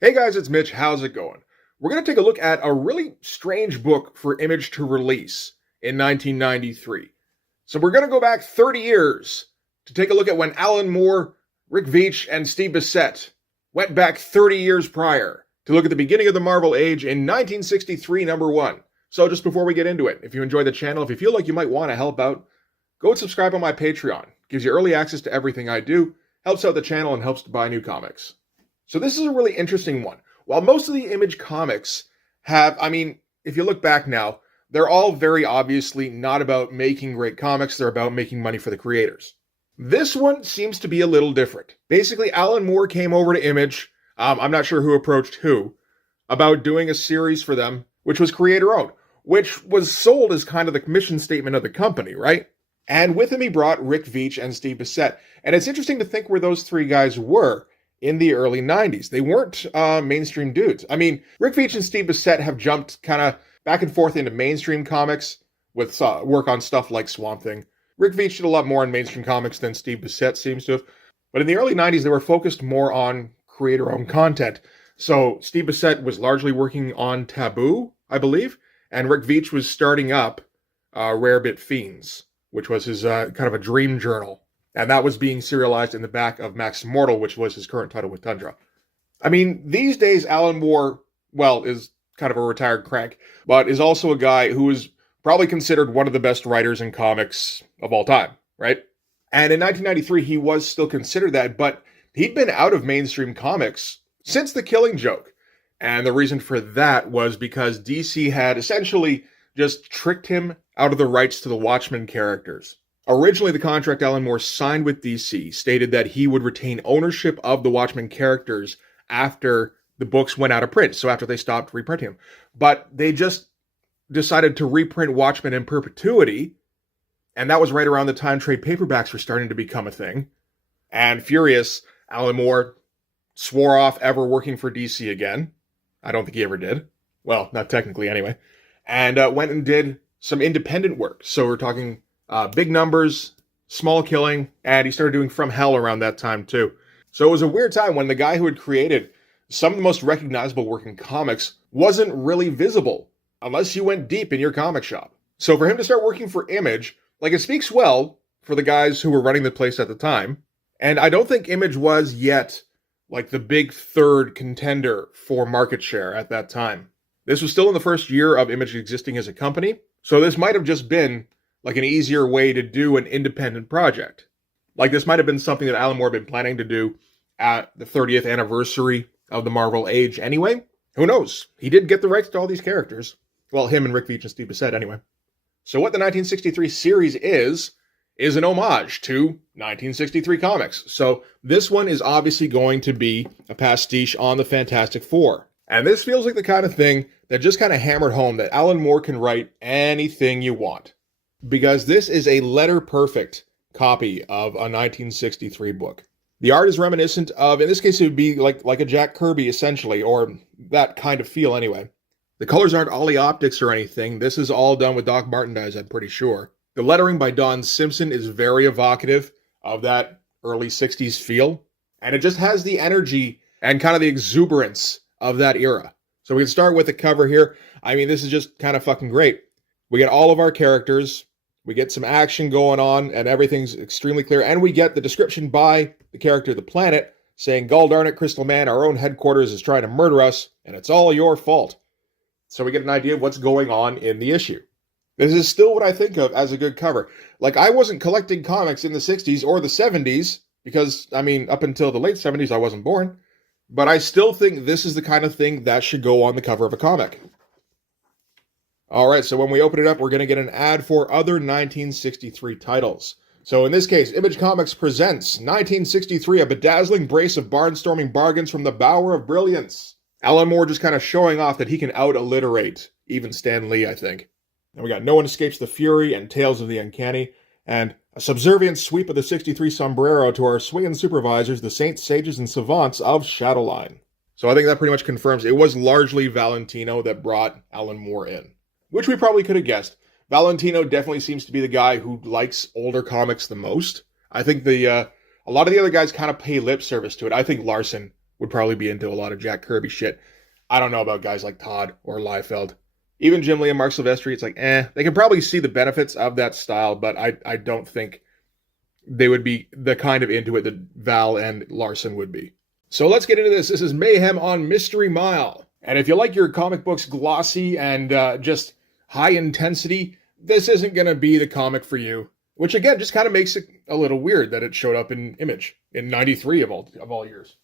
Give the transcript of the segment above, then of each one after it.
Hey guys, it's Mitch. How's it going? We're going to take a look at a really strange book for Image to release in 1993. So we're going to go back 30 years to take a look at when Alan Moore, Rick Veitch, and Steve Bissette went back 30 years prior to look at the beginning of the Marvel Age in 1963, number one. So just before we get into it, if you enjoy the channel, if you feel like you might want to help out, go and subscribe on my Patreon. Gives you early access to everything I do, helps out the channel, and helps to buy new comics. So this is a really interesting one. While most of the Image comics have, if you look back now, they're all very obviously not about making great comics, they're about making money for the creators. This one seems to be a little different. Basically, Alan Moore came over to Image, I'm not sure who approached who, about doing a series for them, which was creator-owned, which was sold as kind of the mission statement of the company, right? And with him he brought Rick Veitch and Steve Bissette. And it's interesting to think where those three guys were in the early 90s. They weren't mainstream dudes. Rick Veitch and Steve Bissette have jumped kind of back and forth into mainstream comics with work on stuff like Swamp Thing. Rick Veitch did a lot more in mainstream comics than Steve Bissette seems to have. But in the early 90s, they were focused more on creator-owned content. So Steve Bissette was largely working on Taboo, I believe, and Rick Veitch was starting up Rarebit Fiends, which was his kind of a dream journal. And that was being serialized in the back of Max Immortal, which was his current title with Tundra. These days, Alan Moore, is kind of a retired crank, but is also a guy who is probably considered one of the best writers in comics of all time, right? And in 1993, he was still considered that, but he'd been out of mainstream comics since The Killing Joke. And the reason for that was because DC had essentially just tricked him out of the rights to the Watchmen characters. Originally, the contract Alan Moore signed with DC stated that he would retain ownership of the Watchmen characters after the books went out of print, so after they stopped reprinting them. But they just decided to reprint Watchmen in perpetuity, and that was right around the time trade paperbacks were starting to become a thing. And furious, Alan Moore swore off ever working for DC again. I don't think he ever did. Well, not technically anyway. And went and did some independent work. So we're talking big numbers, small killing, and he started doing From Hell around that time too. So it was a weird time when the guy who had created some of the most recognizable work in comics wasn't really visible unless you went deep in your comic shop. So for him to start working for Image, it speaks well for the guys who were running the place at the time. And I don't think Image was yet the big third contender for market share at that time. This was still in the first year of Image existing as a company, so this might have just been an easier way to do an independent project. This might have been something that Alan Moore had been planning to do at the 30th anniversary of the Marvel Age anyway. Who knows? He did get the rights to all these characters. Well, him and Rick Veitch and Steve Bissette anyway. So what the 1963 series is an homage to 1963 comics. So this one is obviously going to be a pastiche on the Fantastic Four. And this feels like the kind of thing that just kind of hammered home that Alan Moore can write anything you want. Because this is a letter-perfect copy of a 1963 book. The art is reminiscent of, in this case, it would be like a Jack Kirby, essentially, or that kind of feel anyway. The colors aren't Ollie Optics or anything. This is all done with Doc Martin dyes, I'm pretty sure. The lettering by Don Simpson is very evocative of that early 60s feel. And it just has the energy and kind of the exuberance of that era. So we can start with the cover here. This is just kind of fucking great. We get all of our characters. We get some action going on, and everything's extremely clear. And we get the description by the character of the planet saying, "Gall darn it, Crystal Man, our own headquarters is trying to murder us, and it's all your fault." So we get an idea of what's going on in the issue. This is still what I think of as a good cover. I wasn't collecting comics in the 60s or the 70s, because, up until the late 70s, I wasn't born. But I still think this is the kind of thing that should go on the cover of a comic. Alright, so when we open it up, we're going to get an ad for other 1963 titles. So in this case, Image Comics presents 1963, a bedazzling brace of barnstorming bargains from the Bower of Brilliance. Alan Moore just kind of showing off that he can out-alliterate even Stan Lee, I think. And we got No One Escapes the Fury and Tales of the Uncanny, and a subservient sweep of the 63 sombrero to our swinging supervisors, the saints, sages, and savants of Shadowline. So I think that pretty much confirms it was largely Valentino that brought Alan Moore in. Which we probably could have guessed. Valentino definitely seems to be the guy who likes older comics the most. I think a lot of the other guys kind of pay lip service to it. I think Larson would probably be into a lot of Jack Kirby shit. I don't know about guys like Todd or Liefeld. Even Jim Lee and Mark Silvestri, it's like, they can probably see the benefits of that style, but I don't think they would be the kind of into it that Val and Larson would be. So let's get into this. This is Mayhem on Mystery Mile. And if you like your comic books glossy and just high intensity, this isn't going to be the comic for you. Which again, just kind of makes it a little weird that it showed up in Image in 93 of all years.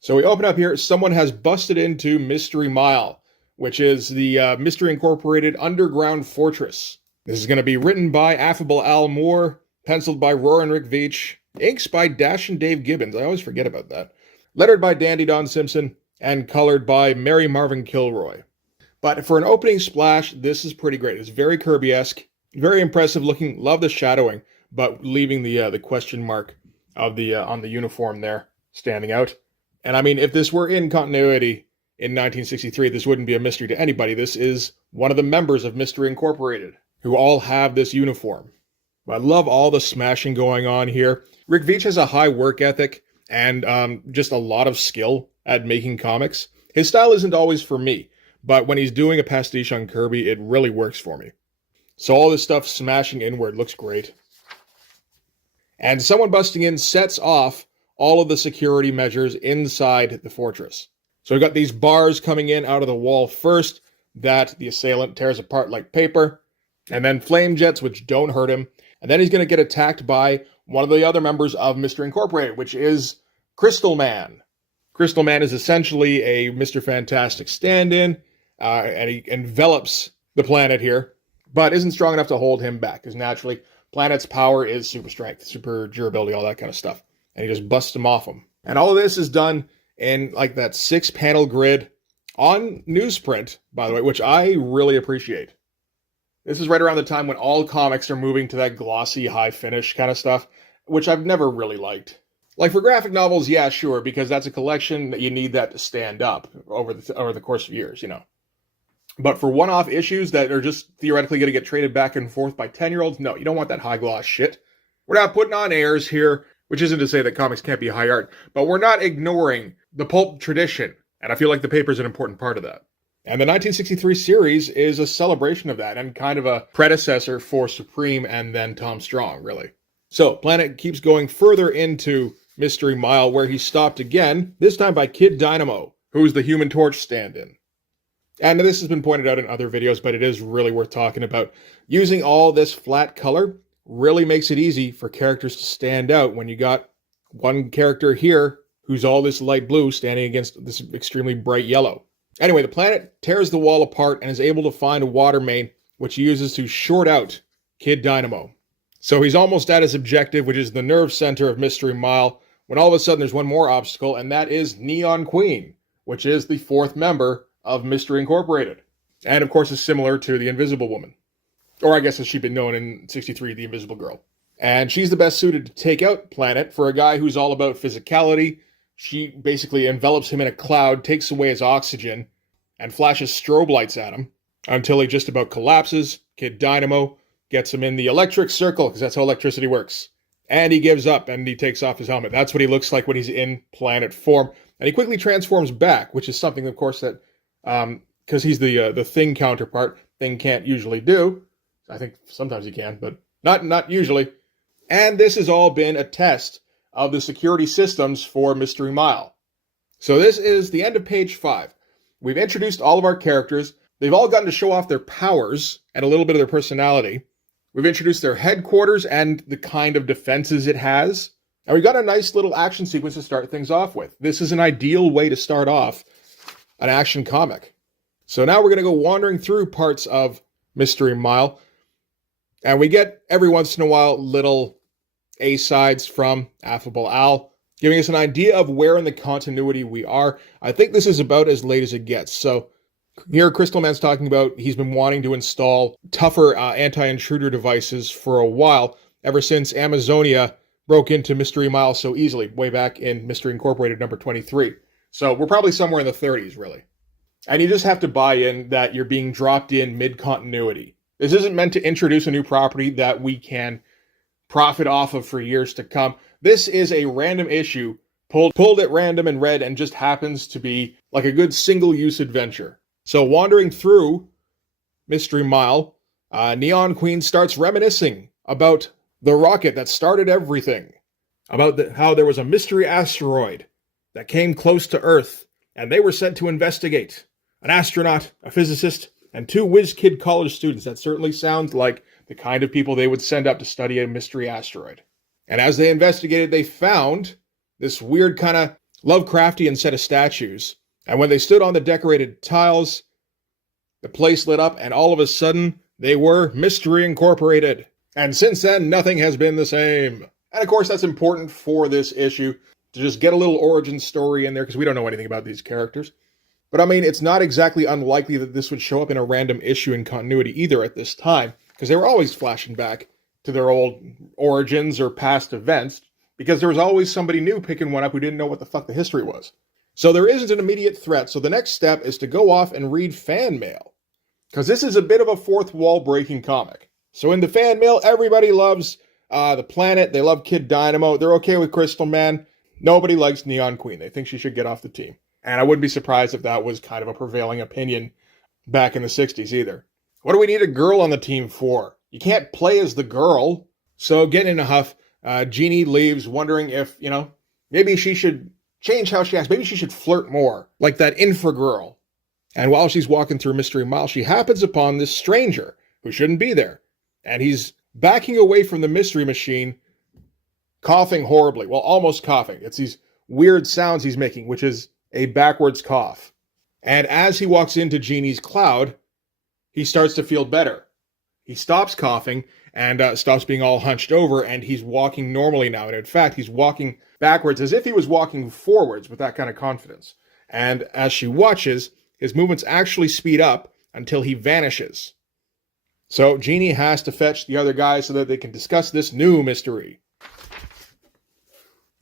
So we open up here. Someone has busted into Mystery Mile, which is the Mystery Incorporated underground fortress. This is going to be written by Affable Al Moore, penciled by Roar and Rick Veitch, inks by Dash and Dave Gibbons. I always forget about that. Lettered by Dandy Don Simpson, and colored by Mary Marvin Kilroy. But for an opening splash, this is pretty great. It's very Kirby-esque, very impressive looking. Love the shadowing, but leaving the question mark of the on the uniform there standing out. And I mean, if this were in continuity in 1963, this wouldn't be a mystery to anybody. This is one of the members of Mystery Incorporated who all have this uniform. I love all the smashing going on here. Rick Veitch has a high work ethic and just a lot of skill at making comics. His style isn't always for me, but when he's doing a pastiche on Kirby, it really works for me. So all this stuff smashing inward looks great. And someone busting in sets off all of the security measures inside the fortress. So we've got these bars coming in out of the wall first that the assailant tears apart like paper, and then flame jets which don't hurt him. And then he's going to get attacked by one of the other members of Mystery Incorporated, which is Crystal Man. Crystal Man is essentially a Mr. Fantastic stand-in, and he envelops the planet here, but isn't strong enough to hold him back, because naturally, Planet's power is super strength, super durability, all that kind of stuff. And he just busts him off him. And all of this is done in like that 6-panel grid on newsprint, by the way, which I really appreciate. This is right around the time when all comics are moving to that glossy, high finish kind of stuff, which I've never really liked. Like for graphic novels, yeah, sure, because that's a collection that you need that to stand up over the course of years, you know. But for one-off issues that are just theoretically going to get traded back and forth by 10-year-olds, no, you don't want that high-gloss shit. We're not putting on airs here, which isn't to say that comics can't be high art, but we're not ignoring the pulp tradition, and I feel like the paper's an important part of that. And the 1963 series is a celebration of that, and kind of a predecessor for Supreme and then Tom Strong, really. So, Planet keeps going further into Mystery Mile, where he's stopped again, this time by Kid Dynamo, who's the Human Torch stand-in. And this has been pointed out in other videos, but it is really worth talking about. Using all this flat color really makes it easy for characters to stand out when you got one character here who's all this light blue standing against this extremely bright yellow. Anyway, the Planet tears the wall apart and is able to find a water main, which he uses to short out Kid Dynamo. So he's almost at his objective, which is the nerve center of Mystery Mile, when all of a sudden there's one more obstacle, and that is Neon Queen, which is the 4th member of Mystery Incorporated. And of course is similar to the Invisible Woman. Or I guess as she'd been known in 63, the Invisible Girl. And she's the best suited to take out Planet for a guy who's all about physicality. She basically envelops him in a cloud, takes away his oxygen, and flashes strobe lights at him until he just about collapses. Kid Dynamo gets him in the electric circle, because that's how electricity works. And he gives up, and he takes off his helmet. That's what he looks like when he's in Planet form. And he quickly transforms back, which is something, of course, that, because he's the Thing counterpart, Thing can't usually do. I think sometimes he can, but not usually. And this has all been a test of the security systems for Mystery Mile. So this is the end of page 5. We've introduced all of our characters. They've all gotten to show off their powers and a little bit of their personality. We've introduced their headquarters and the kind of defenses it has. And we've got a nice little action sequence to start things off with. This is an ideal way to start off an action comic. So now we're going to go wandering through parts of Mystery Mile. And we get, every once in a while, little A-sides from Affable Al, giving us an idea of where in the continuity we are. I think this is about as late as it gets. So here, Crystal Man's talking about he's been wanting to install tougher anti-intruder devices for a while, ever since Amazonia broke into Mystery Mile so easily, way back in Mystery Incorporated number 23. So we're probably somewhere in the 30s, really. And you just have to buy in that you're being dropped in mid-continuity. This isn't meant to introduce a new property that we can profit off of for years to come. This is a random issue pulled at random and read and just happens to be like a good single-use adventure. So wandering through Mystery Mile, Neon Queen starts reminiscing about the rocket that started everything, about how there was a mystery asteroid that came close to Earth, and they were sent to investigate. An astronaut, a physicist, and 2 whiz-kid college students. That certainly sounds like the kind of people they would send up to study a mystery asteroid. And as they investigated, they found this weird kind of Lovecraftian set of statues. And when they stood on the decorated tiles, the place lit up, and all of a sudden, they were Mystery Incorporated. And since then, nothing has been the same. And of course, that's important for this issue, to just get a little origin story in there, because we don't know anything about these characters. But I mean, it's not exactly unlikely that this would show up in a random issue in continuity either at this time, because they were always flashing back to their old origins or past events, because there was always somebody new picking one up who didn't know what the fuck the history was. So there isn't an immediate threat, so the next step is to go off and read fan mail, because this is a bit of a fourth wall breaking comic. So in the fan mail, everybody loves the planet, they love Kid Dynamo, they're okay with Crystal Man, nobody likes Neon Queen, they think she should get off the team. And I wouldn't be surprised if that was kind of a prevailing opinion back in the 60s either. What do we need a girl on the team for? You can't play as the girl. So getting in a huff, Jeannie leaves wondering if, maybe she should change how she acts. Maybe she should flirt more, like that infra girl. And while she's walking through Mystery Mile, she happens upon this stranger who shouldn't be there. And he's backing away from the mystery machine, coughing horribly. Well, almost coughing. It's these weird sounds he's making, which is a backwards cough. And as he walks into Jeannie's cloud, he starts to feel better. He stops coughing and stops being all hunched over, and he's walking normally now. And in fact, he's walking backwards as if he was walking forwards with that kind of confidence. And as she watches, his movements actually speed up until he vanishes. So Jeannie has to fetch the other guys so that they can discuss this new mystery.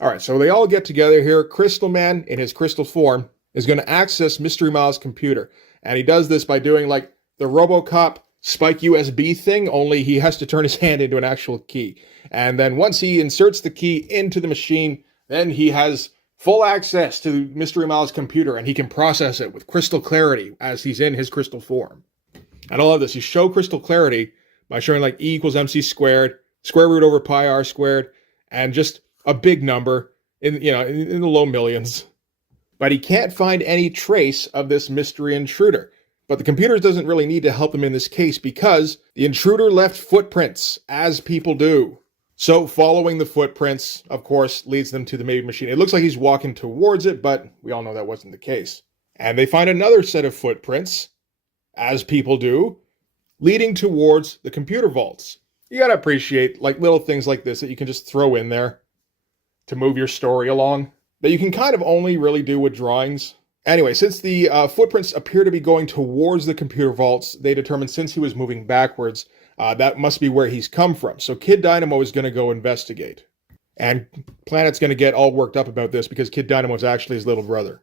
All right, so they all get together here. Crystal Man, in his crystal form, is going to access Mystery Mile's computer. And he does this by doing like the RoboCop Spike USB thing, only he has to turn his hand into an actual key. And then once he inserts the key into the machine, then he has full access to Mystery Mile's computer, and he can process it with crystal clarity as he's in his crystal form. And I love this. You show crystal clarity by showing like E equals MC squared, square root over pi r squared, and just a big number in the low millions. But he can't find any trace of this mystery intruder. But the computer doesn't really need to help him in this case because the intruder left footprints, as people do. So following the footprints, of course, leads them to the maid machine. It looks like he's walking towards it, but we all know that wasn't the case. And they find another set of footprints, as people do, leading towards the computer vaults. You gotta appreciate like little things like this that you can just throw in there to move your story along, that you can kind of only really do with drawings. Anyway, since the footprints appear to be going towards the computer vaults, they determined since he was moving backwards, that must be where he's come from. So Kid Dynamo is going to go investigate. And Planet's going to get all worked up about this because Kid Dynamo is actually his little brother.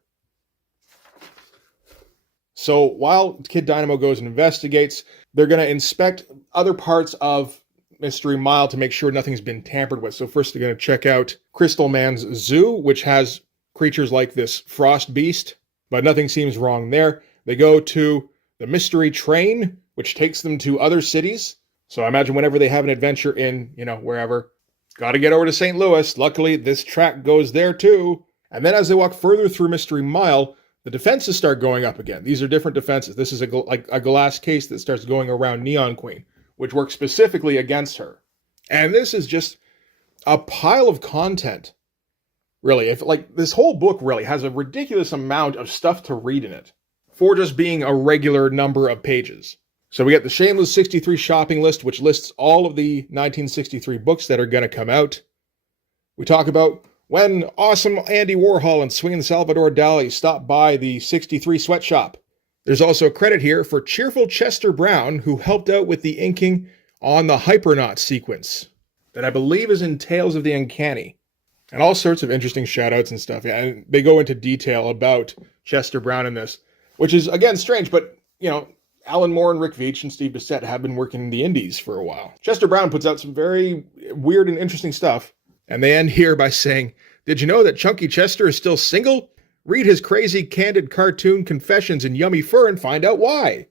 So while Kid Dynamo goes and investigates, they're going to inspect other parts of Mystery Mile to make sure nothing's been tampered with. So first they're going to check out Crystal Man's zoo, which has creatures like this frost beast, but nothing seems wrong there. They go to the mystery train, which takes them to other cities. So I imagine whenever they have an adventure in, wherever, got to get over to St. Louis. Luckily, this track goes there too. And then as they walk further through Mystery Mile, the defenses start going up again. These are different defenses. This is a glass case that starts going around Neon Queen, which works specifically against her. And this is just a pile of content. Really, this whole book really has a ridiculous amount of stuff to read in it for just being a regular number of pages. So we got the Shameless 63 shopping list, which lists all of the 1963 books that are going to come out. We talk about when awesome Andy Warhol and swinging Salvador Dali stopped by the 63 sweatshop. There's also credit here for cheerful Chester Brown, who helped out with the inking on the Hypernaut sequence that I believe is in Tales of the Uncanny. And all sorts of interesting shout-outs and stuff. Yeah, and they go into detail about Chester Brown in this, which is, again, strange, but, Alan Moore and Rick Veitch and Steve Bissette have been working in the indies for a while. Chester Brown puts out some very weird and interesting stuff, and they end here by saying, Did you know that Chunky Chester is still single? Read his crazy, candid cartoon confessions in Yummy Fur and find out why.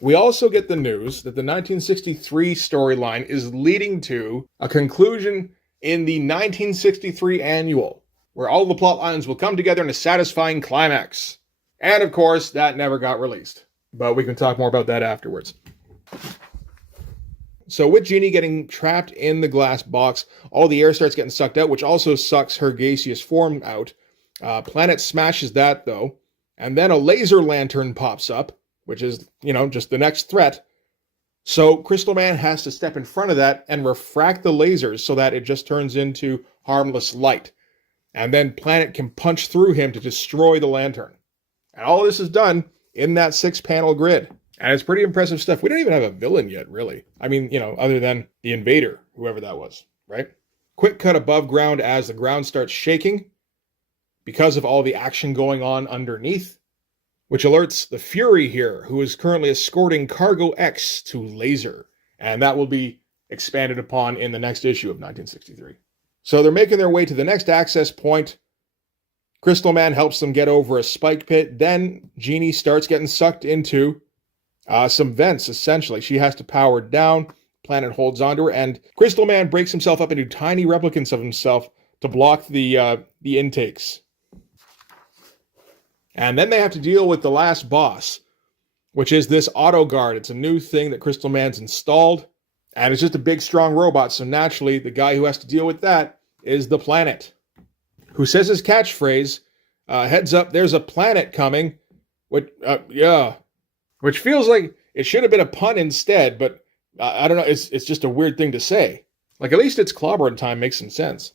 We also get the news that the 1963 storyline is leading to a conclusion in the 1963 annual, where all the plot lines will come together in a satisfying climax. And of course, that never got released. But we can talk more about that afterwards. So with Jeannie getting trapped in the glass box, all the air starts getting sucked out, which also sucks her gaseous form out. Planet smashes that, though. And then a laser lantern pops up, which is, just the next threat. So Crystal Man has to step in front of that and refract the lasers so that it just turns into harmless light. And then Planet can punch through him to destroy the lantern. And all this is done in that 6-panel grid. And it's pretty impressive stuff. We don't even have a villain yet, really. I mean, other than the invader, whoever that was, right? Quick cut above ground as the ground starts shaking because of all the action going on underneath, which alerts the Fury here, who is currently escorting Cargo X to Laser. And that will be expanded upon in the next issue of 1963. So they're making their way to the next access point. Crystal Man helps them get over a spike pit. Then Jeannie starts getting sucked into some vents, essentially. She has to power down. Planet holds onto her, and Crystal Man breaks himself up into tiny replicants of himself to block the intakes. And then they have to deal with the last boss, which is this auto guard. It's a new thing that Crystal Man's installed, and it's just a big, strong robot. So naturally, the guy who has to deal with that is the Planet, who says his catchphrase, heads up, there's a planet coming. Which feels like it should have been a pun instead, but I don't know, it's just a weird thing to say. Like, at least it's clobbering time makes some sense.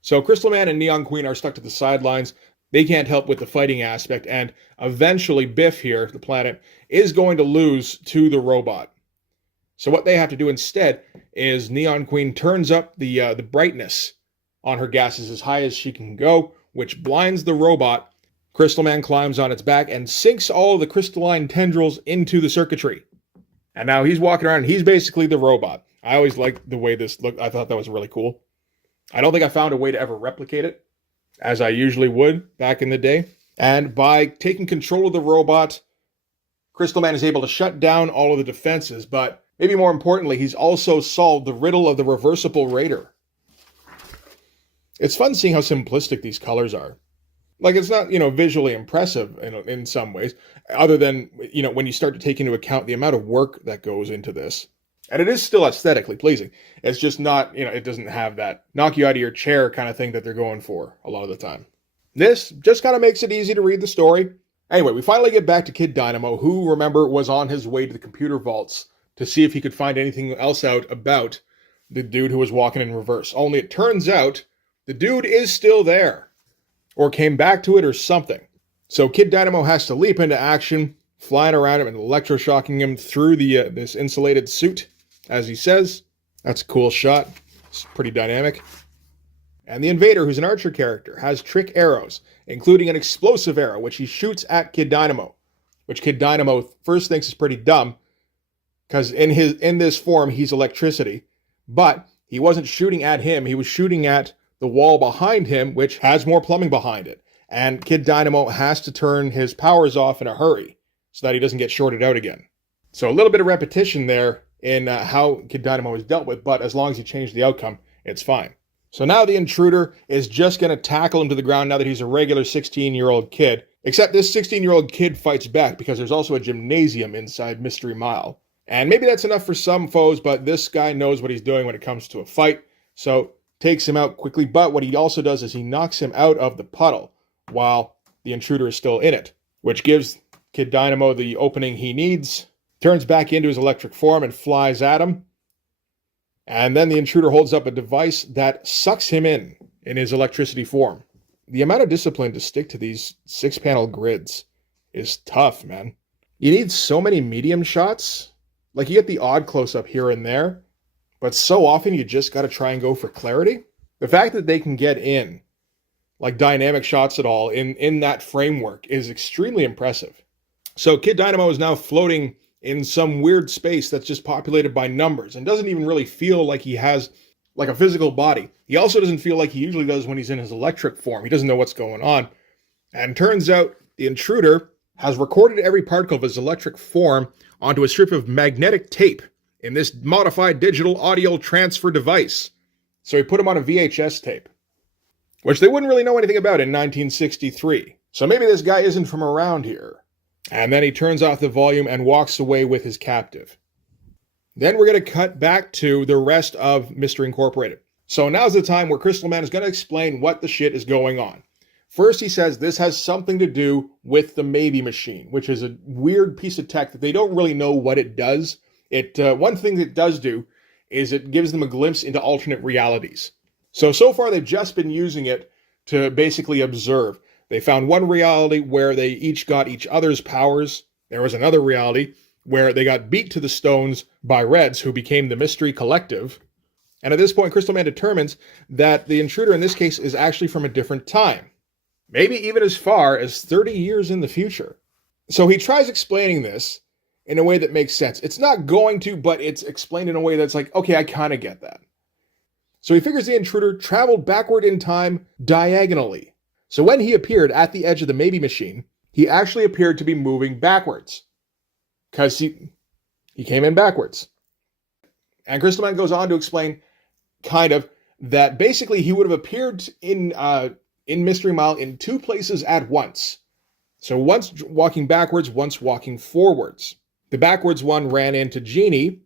So Crystal Man and Neon Queen are stuck to the sidelines. They can't help with the fighting aspect, and eventually Biff here, the Planet, is going to lose to the robot. So what they have to do instead is Neon Queen turns up the brightness on her gases as high as she can go, which blinds the robot. Crystal Man climbs on its back and sinks all of the crystalline tendrils into the circuitry. And now he's walking around, and he's basically the robot. I always liked the way this looked. I thought that was really cool. I don't think I found a way to ever replicate it, as I usually would back in the day. And by taking control of the robot, Crystal Man is able to shut down all of the defenses, but maybe more importantly, he's also solved the riddle of the reversible Raider. It's fun seeing how simplistic these colors are. Like, it's not, visually impressive in some ways, other than, when you start to take into account the amount of work that goes into this. And it is still aesthetically pleasing. It's just not, it doesn't have that knock you out of your chair kind of thing that they're going for a lot of the time. This just kind of makes it easy to read the story. Anyway, we finally get back to Kid Dynamo, who, remember, was on his way to the computer vaults to see if he could find anything else out about the dude who was walking in reverse. Only it turns out the dude is still there, or came back to it or something. So Kid Dynamo has to leap into action, flying around him and electroshocking him through this insulated suit, as he says. That's a cool shot. It's pretty dynamic. And the Invader, who's an archer character, has trick arrows, including an explosive arrow, which he shoots at Kid Dynamo, which Kid Dynamo first thinks is pretty dumb, because in this form, he's electricity. But he wasn't shooting at him, he was shooting at the wall behind him, which has more plumbing behind it. And Kid Dynamo has to turn his powers off in a hurry so that he doesn't get shorted out again. So a little bit of repetition there in how Kid Dynamo is dealt with, but as long as you change the outcome, it's fine. So now the Intruder is just going to tackle him to the ground now that he's a regular 16-year-old kid. Except this 16-year-old kid fights back because there's also a gymnasium inside Mystery Mile. And maybe that's enough for some foes, but this guy knows what he's doing when it comes to a fight. So takes him out quickly, but what he also does is he knocks him out of the puddle while the Intruder is still in it, which gives Kid Dynamo the opening he needs, turns back into his electric form and flies at him. And then the Intruder holds up a device that sucks him in his electricity form. The amount of discipline to stick to these 6-panel grids is tough, man. You need so many medium shots. Like, you get the odd close-up here and there, but so often you just got to try and go for clarity. The fact that they can get in, like, dynamic shots at all in that framework is extremely impressive. So Kid Dynamo is now floating in some weird space that's just populated by numbers and doesn't even really feel like he has like a physical body. He also doesn't feel like he usually does when he's in his electric form. He doesn't know what's going on. And turns out the intruder has recorded every particle of his electric form onto a strip of magnetic tape in this modified digital audio transfer device. So he put him on a VHS tape, which they wouldn't really know anything about in 1963. So maybe this guy isn't from around here. And then he turns off the volume and walks away with his captive. Then we're going to cut back to the rest of Mystery Incorporated. So now's the time where Crystal Man is going to explain what the shit is going on. First, he says this has something to do with the Maybe Machine, which is a weird piece of tech that they don't really know what it does. One thing it does do is it gives them a glimpse into alternate realities. So far they've just been using it to basically observe. They found one reality where they each got each other's powers. There was another reality where they got beat to the stones by Reds, who became the Mystery Collective. And at this point, Crystal Man determines that the intruder in this case is actually from a different time. Maybe even as far as 30 years in the future. So he tries explaining this in a way that makes sense. It's not going to, but it's explained in a way that's like, okay, I kind of get that. So he figures the intruder traveled backward in time diagonally. So when he appeared at the edge of the Maybe Machine, he actually appeared to be moving backwards. Because he came in backwards. And Crystal Man goes on to explain, kind of, that basically he would have appeared in Mystery Mile in two places at once. So once walking backwards, once walking forwards. The backwards one ran into Jeannie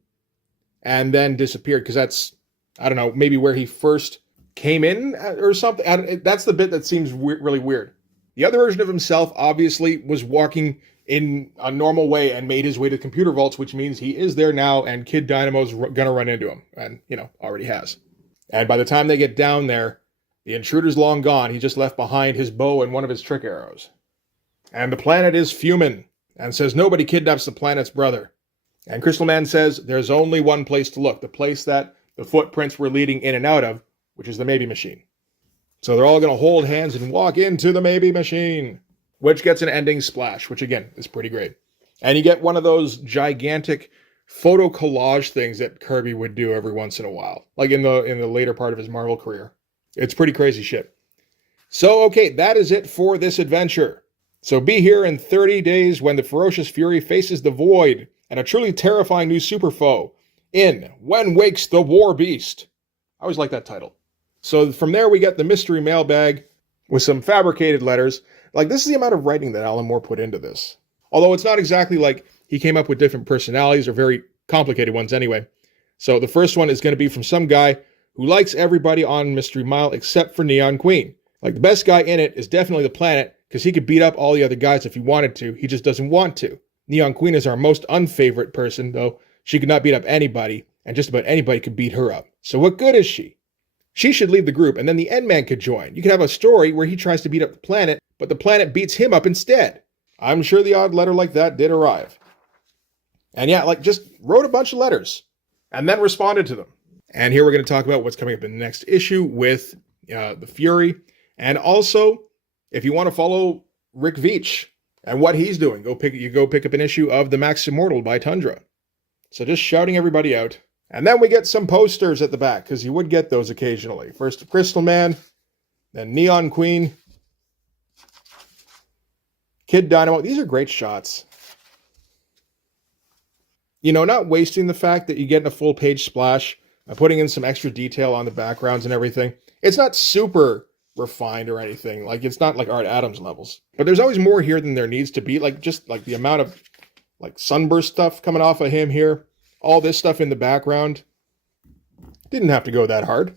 and then disappeared, because that's, I don't know, maybe where he first came in or something. That's the bit that seems really weird. The other version of himself, obviously, was walking in a normal way and made his way to computer vaults, which means he is there now and Kid Dynamo's gonna run into him. And, already has. And by the time they get down there, the intruder's long gone. He just left behind his bow and one of his trick arrows. And the planet is fuming and says nobody kidnaps the planet's brother. And Crystal Man says there's only one place to look, the place that the footprints were leading in and out of, which is the Maybe Machine. So they're all going to hold hands and walk into the Maybe Machine, which gets an ending splash, which again is pretty great. And you get one of those gigantic photo collage things that Kirby would do every once in a while, like in the later part of his Marvel career. It's pretty crazy shit. So, okay, that is it for this adventure. So be here in 30 days when the ferocious fury faces the void and a truly terrifying new super foe in When Wakes the War Beast. I always like that title. So from there we get the mystery mailbag with some fabricated letters. Like, this is the amount of writing that Alan Moore put into this. Although it's not exactly like he came up with different personalities, or very complicated ones anyway. So the first one is going to be from some guy who likes everybody on Mystery Mile except for Neon Queen. Like, the best guy in it is definitely the Planet, because he could beat up all the other guys if he wanted to. He just doesn't want to. Neon Queen is our most unfavorite person, though. She could not beat up anybody, and just about anybody could beat her up. So what good is she? She should leave the group, and then the Endman could join. You could have a story where he tries to beat up the Planet, but the Planet beats him up instead. I'm sure the odd letter like that did arrive. And yeah, like, just wrote a bunch of letters, and then responded to them. And here we're going to talk about what's coming up in the next issue with the Fury. And also, if you want to follow Rick Veitch and what he's doing, go pick up an issue of The Max Immortal by Tundra. So just shouting everybody out. And then we get some posters at the back, because you would get those occasionally. First Crystal Man, then Neon Queen, Kid Dynamo. These are great shots. Not wasting the fact that you get a full page splash, putting in some extra detail on the backgrounds and everything. It's not super refined or anything. Like, it's not like Art Adams levels. But there's always more here than there needs to be. Like, just like the amount of like sunburst stuff coming off of him here. All this stuff in the background. Didn't have to go that hard.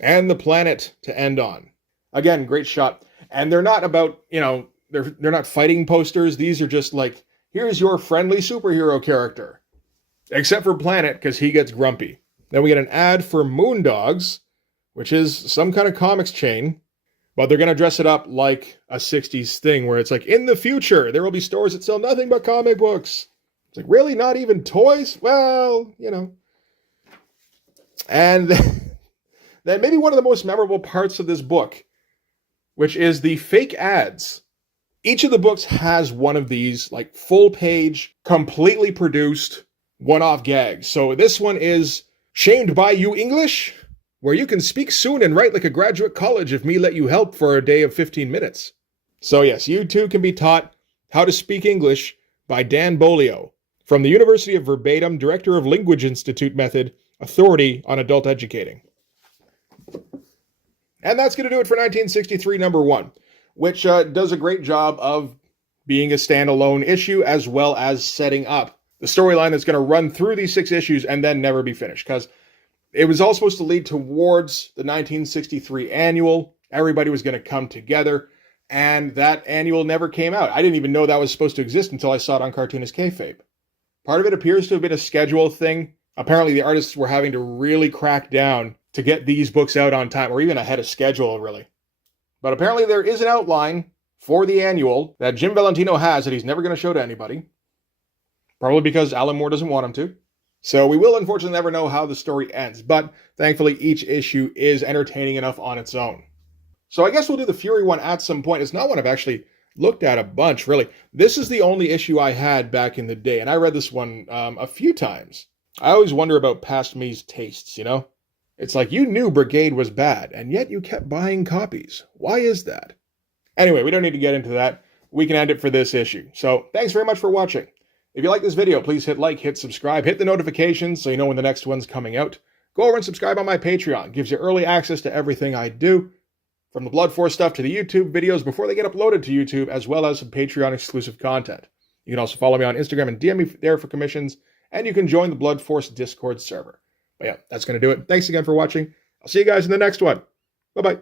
And the Planet to end on. Again, great shot. And they're not about, they're not fighting posters. These are just like, here's your friendly superhero character. Except for Planet, because he gets grumpy. Then we get an ad for Moondogs, which is some kind of comics chain. But they're going to dress it up like a 60s thing, where it's like, in the future, there will be stores that sell nothing but comic books. It's like, really? Not even toys? Well, And then maybe one of the most memorable parts of this book, which is the fake ads. Each of the books has one of these, like, full-page, completely produced, one-off gags. So this one is Shamed by you English? Where you can speak soon and write like a graduate college if me let you help for a day of 15 minutes. So yes, you too can be taught how to speak English by Dan Bolio from the University of Verbatim, Director of Language Institute Method, Authority on Adult Educating. And that's going to do it for 1963 number 1, which does a great job of being a standalone issue as well as setting up the storyline that's going to run through these 6 issues and then never be finished, because it was all supposed to lead towards the 1963 annual. Everybody was going to come together, and that annual never came out. I didn't even know that was supposed to exist until I saw it on Cartoonist Kayfabe. Part of it appears to have been a schedule thing. Apparently, the artists were having to really crack down to get these books out on time, or even ahead of schedule, really. But apparently there is an outline for the annual that Jim Valentino has that he's never going to show to anybody. Probably because Alan Moore doesn't want him to. So we will unfortunately never know how the story ends, but thankfully each issue is entertaining enough on its own. So I guess we'll do the Fury one at some point. It's not one I've actually looked at a bunch, really. This is the only issue I had back in the day, and I read this one a few times. I always wonder about past me's tastes, you know? It's like you knew Brigade was bad, and yet you kept buying copies. Why is that? Anyway, we don't need to get into that. We can end it for this issue. So thanks very much for watching. If you like this video, please hit like, hit subscribe, hit the notifications so you know when the next one's coming out. Go over and subscribe on my Patreon. It gives you early access to everything I do, from the Blood Force stuff to the YouTube videos before they get uploaded to YouTube, as well as some Patreon exclusive content. You can also follow me on Instagram and DM me there for commissions, and you can join the Blood Force Discord server. But yeah, that's going to do it. Thanks again for watching. I'll see you guys in the next one. Bye-bye.